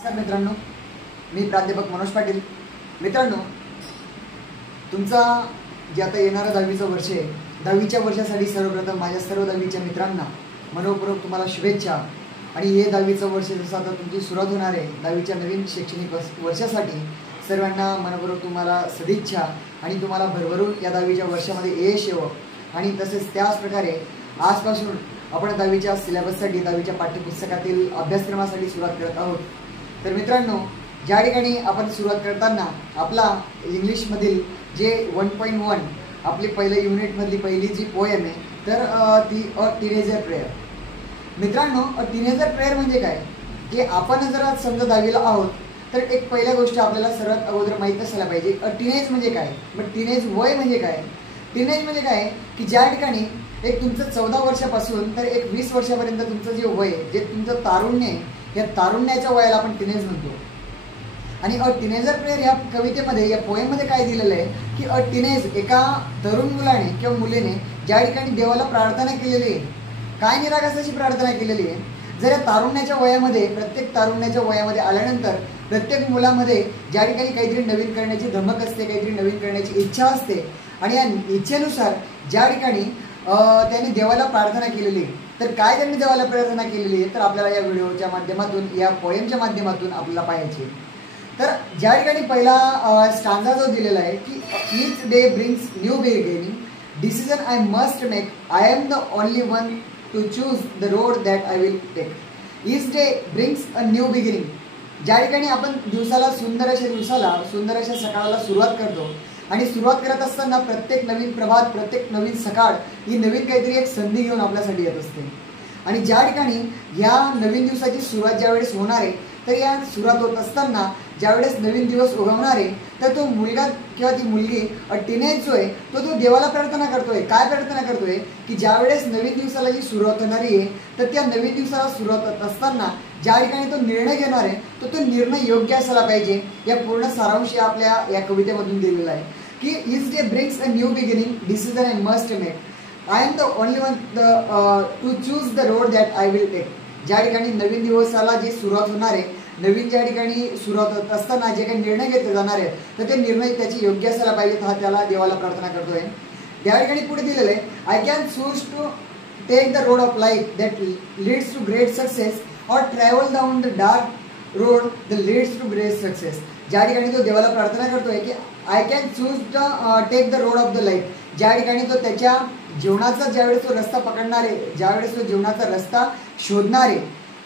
नमस्कार मित्रांनो, मी प्राध्यापक मनोज पाटील. मित्रांनो, तुमचा जे आता येणारं 10वीचं वर्ष आहे, 10वीच्या वर्षासाठी सर्वप्रथम माझ्या सर्व 10वीच्या मित्रांना मनोपूर्वक तुम्हाला शुभेच्छा. आणि हे 10वीचं वर्ष जसं आता तुमची सुरुवात होणार आहे 10वीच्या नवीन शैक्षणिक वर्षासाठी सर्वांना मनोपूर्वक तुम्हाला सदिच्छा. आणि तुम्हाला भरभरून या 10वीच्या वर्षामध्ये यश येवो. आणि तसेच त्याच प्रकारे आजपासून आपण 10वीच्या सिलेबससाठी 10वीच्या पाठ्यपुस्तकातील अभ्यासक्रमासाठी सुरुवात करत आहोत. तर मित्रांनो, ज्या ठिकाणी आपण सुरुवात करताना आपला इंग्लिशमधील जे 1.1 आपली पहिल्या युनिटमधली पहिली जी पोएम आहे तर ती अ टीनेजर प्रेयर. मित्रांनो, अ टीनेजर प्रेयर म्हणजे काय, की आपण जर समजा 10वीला आहोत तर एक पहिल्या गोष्ट आपल्याला सर्वात अगोदर माहीत असायला पाहिजे अ टीनेज म्हणजे काय. मग टीनेज वय म्हणजे काय. टीनेज म्हणजे काय की ज्या ठिकाणी एक तुमचं 14 वर्षापासून तर एक 20 वर्षापर्यंत तुमचं जे वय जे तुमचं तारुण्य आहे, या तारुण्याच्या वयाला आपण टीनेज म्हणतो. आणि अ टीनेजर प्रेयर या कवितेमध्ये या पोएममध्ये काय दिलेलं आहे की अ टीनेज एका तरुण मुलाने किंवा मुलीने ज्या ठिकाणी देवाला प्रार्थना केलेली आहे, काय निरागसाची प्रार्थना केलेली आहे. जर या तारुण्याच्या वयामध्ये प्रत्येक तारुण्याच्या वयामध्ये आल्यानंतर प्रत्येक मुलामध्ये ज्या ठिकाणी काहीतरी नवीन करण्याची धमक असते, काहीतरी नवीन करण्याची इच्छा असते. आणि या इच्छेनुसार ज्या ठिकाणी त्यांनी देवाला प्रार्थना केलेली आहे, तर काय त्यांनी देवाला प्रार्थना केलेली आहे तर आपल्याला या व्हिडिओच्या माध्यमातून या पोएमच्या माध्यमातून आपल्याला पाहायचे. तर ज्या ठिकाणी पहिला स्टांजा जो दिलेला आहे की each day brings new beginning, decision I must make, I am the only one to choose the road that I will take. Each day brings a new beginning. ज्या ठिकाणी आपण दिवसाला सुंदर अशा सकाळाला सुरुवात करतो. आणि सुरुवात करत असताना प्रत्येक नवीन प्रभात, प्रत्येक नवीन सकाळ ही नवीन काहीतरी एक संधी घेऊन आपल्यासाठी येत असते. आणि ज्या ठिकाणी या नवीन दिवसाची सुरुवात ज्यावेळेस होणार आहे तर या सुरुवात होत असताना ज्यावेळेस नवीन दिवस उगवणार आहे तर तो मुलगा किंवा ती मुलगी टीनेज जो आहे तो देवाला प्रार्थना करतोय. काय प्रार्थना करतोय की ज्यावेळेस नवीन दिवसाला जी सुरुवात होणारी आहे तर त्या नवीन दिवसाला सुरुवात होत असताना ज्या ठिकाणी तो निर्णय घेणार आहे तो निर्णय योग्य असायला पाहिजे. या पूर्ण सारांश आपल्या या कवितेमधून दिलेला आहे की each day brings a new beginning, decision I must make, I am the only one to choose the road that I will take. ज्या ठिकाणी नवीन दिवसाला जी सुरुवात होणार आहे, नवीन ज्या ठिकाणी सुरुवात होत असताना जे काही निर्णय घेतले जाणार आहेत तर ते निर्णय त्याचे योग्य असायला पाहिजेत. हा त्याला देवाला प्रार्थना करतोय. त्या ठिकाणी पुढे दिलेलं आहे I can choose to take the road of life that leads to great success or travel down the dark road the leads to great success. ज्या ठिकाणी तो देवाला प्रार्थना करतोय की I can choose the take the road of the life. ज्या ठिकाणी तो त्याच्या जीवनाचा ज्यावेळेस तो रस्ता पकडणार आहे, ज्यावेळेस तो जीवनाचा रस्ता शोधणार आहे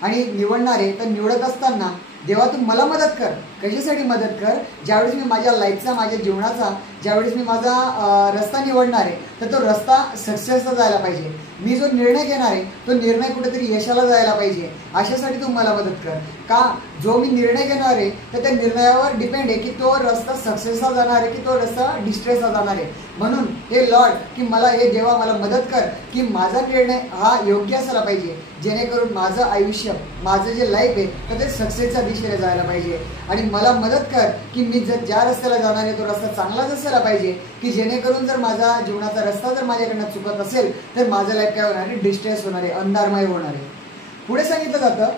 आणि निवडणार आहे, तर निवडत असताना देवा तू मला मदत कर. कशासाठी मदत कर, ज्यावेळेस मी माझ्या लाईफचा, माझ्या जीवनाचा ज्यावेळेस मी माझा रस्ता निवडणार आहे तर तो रस्ता सक्सेसला जायला पाहिजे. मी जो निर्णय घेणार आहे तो निर्णय कुठेतरी यशाला जायला पाहिजे. अशासाठी तू मला मदत कर. का, जो मी निर्णय घेणार आहे तर त्या निर्णयावर डिपेंड आहे की तो रस्ता सक्सेसला जाणार आहे की तो रस्ता डिस्ट्रेसला जाणार आहे. म्हणून हे लॉर्ड की मला हे देवा मला मदत कर की माझा निर्णय हा योग्य असायला पाहिजे, जेणेकरून माझं आयुष्य, माझं जे लाईफ आहे तर ते सक्सेसच्या दिशेने जायला पाहिजे. आणि मला मदत कर की मी जर ज्या रस्त्याला जाणार आहे तो रस्ता चांगलाच असायला पाहिजे की जेणेकरून जर माझा जीवनाचा रस्ता जर माझ्याकडनं चुकत असेल तर माझं लाईफ काय होणार आहे, डिस्ट्रेस होणार आहे, अंधारमय होणार आहे. पुढे सांगितलं जातं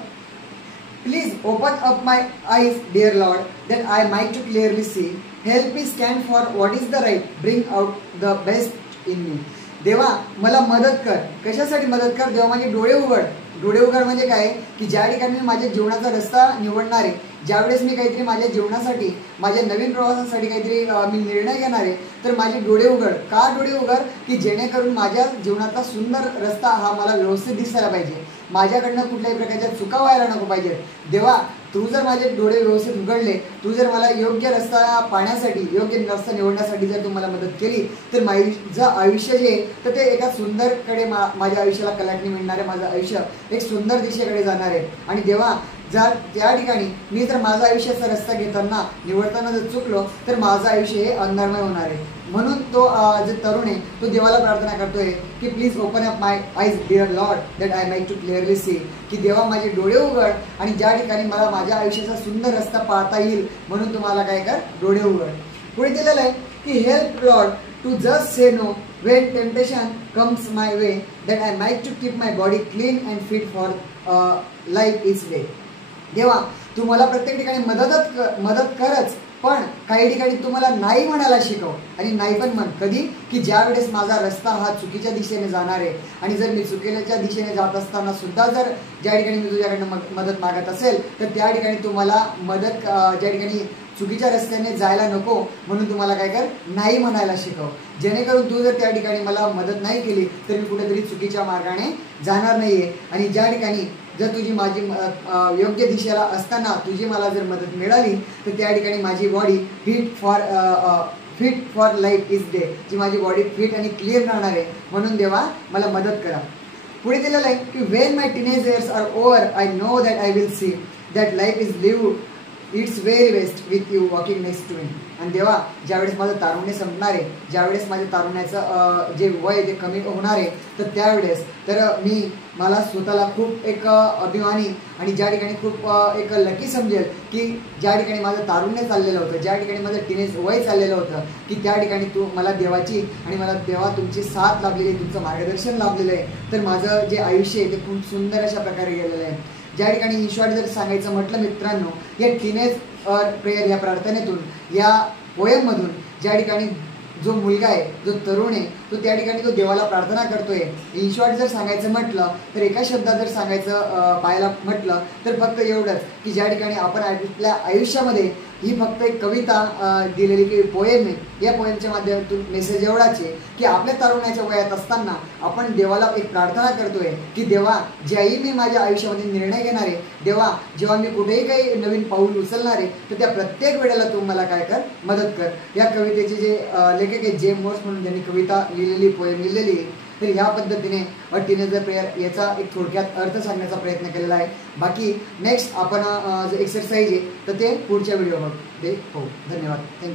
please open up my eyes dear Lord that I might to clearly see, help me stand for what is the right, bring out the best in me. देवा मला मदत कर. कशासाठी मदत कर, देवा माझे डोळे उघड. डोळे उघड म्हणजे काय की ज्या ठिकाणी मी माझ्या जीवनाचा रस्ता निवडणार आहे, ज्यावेळेस मी काहीतरी माझ्या जीवनासाठी, माझ्या नवीन प्रवासासाठी काहीतरी मी निर्णय घेणार आहे तर माझे डोळे उघड. का डोळे उघड की जेणेकरून माझ्या जीवनाचा सुंदर रस्ता हा मला व्यवस्थित दिसायला पाहिजे, माझ्याकडनं कुठल्याही प्रकारच्या चुका व्हायला नको पाहिजे. देवा तू जर माझे डोळे व्यवस्थित उघडले, तू जर मला योग्य रस्ता पाहण्यासाठी, योग्य रस्ता निवडण्यासाठी जर तू मला मदत केली तर माझं आयुष्य जे तर ते एका सुंदरकडे माझ्या आयुष्याला कलाटणी मिळणार आहे. माझं आयुष्य एक सुंदर दिशेकडे जाणार आहे. आणि देवा जर त्या ठिकाणी मी जर माझा आयुष्याचा रस्ता घेताना निवडताना जर चुकलो तर माझं आयुष्य हे अंधारमय होणार आहे. म्हणून तो जे तरुण आहे तो देवाला प्रार्थना करतोय की please open up my eyes dear Lord that I might to clearly see, की देवा माझे डोळे उघड आणि ज्या ठिकाणी मला माझ्या आयुष्याचा सुंदर रस्ता पाहता येईल म्हणून तुम्हाला काय कर, डोळे उघड. पुढे दिलेलं आहे की help Lord to just say no when temptation comes my way that I might to keep my body clean and fit for life each day. देवा तू मला प्रत्येक ठिकाणी मदत करच, पण काही ठिकाणी तू मला नाही म्हणायला शिकव. आणि नाही पण म्हण कधी, की ज्या वेळेस माझा रस्ता हा चुकीच्या दिशेने जाणार आहे आणि जर मी चुकीच्या दिशेने जात असताना सुद्धा जर ज्या ठिकाणी मी तुझ्याकडनं मदत मागत असेल तर त्या ठिकाणी तू मला मदत, ज्या ठिकाणी चुकीच्या रस्त्याने जायला नको म्हणून तुम्हाला काय कर, नाही म्हणायला शिकव. जेणेकरून तू जर त्या ठिकाणी मला मदत नाही केली तर मी कुठेतरी चुकीच्या मार्गाने जाणार नाहीये. आणि ज्या ठिकाणी जर तुझी माझी योग्य दिशेला असताना तुझी मला जर मदत मिळाली तर त्या ठिकाणी माझी body fit for life is day, जी माझी बॉडी फिट आणि क्लिअर राहणार आहे. म्हणून देवा मला मदत करा. पुढे दिलेलं आहे की when my teenage years are over I know that I will see that life is lived its very best with you walking next to me. आणि देवा ज्यावेळेस माझं तारुण्य संपणार आहे, ज्यावेळेस माझ्या तारुण्याचं जे वय ते कमी होणार आहे तर त्यावेळेस तर मला स्वतःला खूप एक अभिमानी आणि ज्या ठिकाणी खूप एक लकी समजेल की ज्या ठिकाणी माझं तारुण्य चाललेलं होतं, ज्या ठिकाणी माझं टीनेज वय चाललेलं होतं, की त्या ठिकाणी तू मला देवाची आणि मला देवा तुमची साथ लाभलेली आहे, तुमचं मार्गदर्शन लाभलेलं आहे. तर माझं जे आयुष्य आहे ते खूप सुंदर अशा प्रकारे गेलेलं आहे. ज्या ठिकाणी इन शॉर्ट जर सांगायचं म्हटलं मित्रांनो, या टीनेज प्रेयर या प्रार्थनेतून, या पोएममधून ज्या ठिकाणी जो मुलगा आहे, जो तरुण आहे, तो त्या ठिकाणी तो देवाला प्रार्थना करतोय. इन शॉर्ट जर सांगायचं म्हटलं तर एका शब्दात जर सांगायचं पाहायला म्हटलं तर फक्त एवढंच की ज्या ठिकाणी आपण आपल्या आयुष्यामध्ये ही फक्त एक कविता दिलेली की पोएम आहे, या पोएमच्या माध्यमातून मेसेज एवढाच आहे की आपल्या तारुण्याच्या वयात असताना आपण देवाला एक प्रार्थना करतोय की देवा ज्याही मी माझ्या आयुष्यामध्ये निर्णय घेणार आहे, देवा जेव्हा मी कुठेही काही नवीन पाऊल उचलणार आहे तर त्या प्रत्येक वेळेला तू मला काय कर, मदत कर. या कवितेचे जे लेखक आहे जेम्स मोर्स म्हणून ज्यांनी कविता लिहिलेली, पोएम लिहिलेली आहे, तर ह्या पद्धतीने टीनेजर प्रेयर याचा एक थोडक्यात अर्थ सांगण्याचा प्रयत्न केलेला आहे. बाकी नेक्स्ट आपण जो एक्सरसाइज आहे तर ते पुढच्या व्हिडिओमध्ये हो. धन्यवाद. थँक्यू.